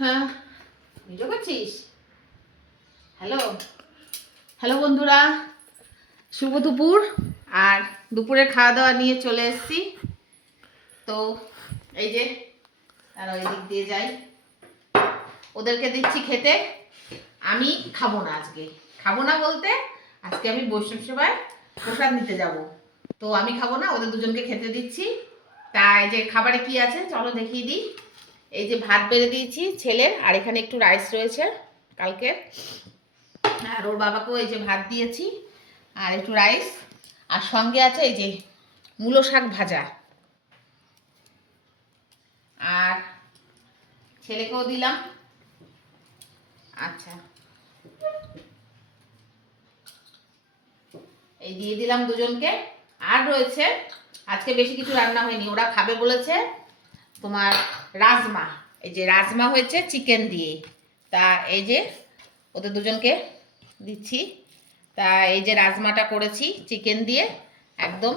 হ্যাঁ, ভিডিও করছিস? Hello hello বন্ধুরা, শুভ দুপুর। আর দুপুরে খাওয়া দাওয়া নিয়ে চলে এসেছি। তো এই যে আর ওই দিক দিয়ে যাই, ওদেরকে দিচ্ছি খেতে। আমি খাবো না আজকে। খাবো না বলতে আজকে আমি বৈষ্ণব সেবায় প্রসাদ নিতে যাব। তো আমি খাবো না, ওদের দুজনকে খেতে দিচ্ছি। তাই যে খাবারে কি আছে চলো দেখিয়ে দিই। এই যে ভাত বেড়ে দিয়েছি ছেলের, আর এখানে একটু রাইস রয়েছে কালকে, আর ওর বাবাকেও এই যে ভাত দিয়েছি আর একটু রাইস, আর সঙ্গে আছে এই যে মূলো শাক ভাজা, আর ছেলেকেও দিলাম। আচ্ছা, এই দিয়ে দিলাম দুজনকে। আর রয়েছে, আজকে বেশি কিছু রান্না হয়নি, ওরা খাবে বলেছে তোমার রাজমা। এই যে রাজমা হয়েছে চিকেন দিয়ে, তা এই যে ওদের দুজনকে দিচ্ছি। তা এই যে রাজমাটা করেছি চিকেন দিয়ে, একদম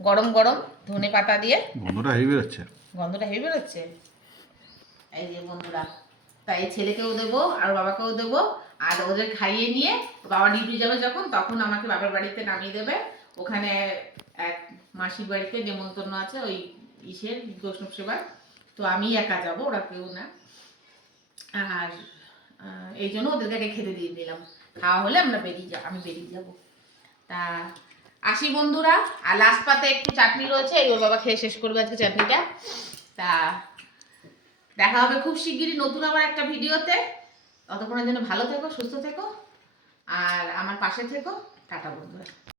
গরম গরম ধনে পাতা দিয়ে। গন্ধটা হেভি বেরোচ্ছে। গন্ধটা হেভি বেরোচ্ছে। এই যে বন্ধুরা, তাই ছেলেকেও দেবো আর বাবাকেও দেবো। আর ওদের খাইয়ে নিয়ে বাবা ডিউটি যাবে যখন, তখন আমাকে বাবার বাড়িতে নামিয়ে দেবে। ওখানে এক মাসির বাড়িতে নেমন্তন্ন আছে, ওই ইসের বৈষ্ণব সেবার। তো আমি একা যাব, ওরা কেউ না। আর এই জন্য ওদেরকে আগে খেতে দিয়ে দিলাম। খাওয়া হলে আমি বেরিয়ে যাব। তা আসি বন্ধুরা। আর লাস্ট পাতে একটু চাটনি রয়েছে, এই ওর বাবা খেয়ে শেষ করবে আজকে চাটনিটা। তা দেখা হবে খুব শিগগিরই নতুন আবার একটা ভিডিওতে। ততক্ষণের জন্য ভালো থেকো, সুস্থ থেকো, আর আমার পাশে থেকো। টাটা বন্ধুরা।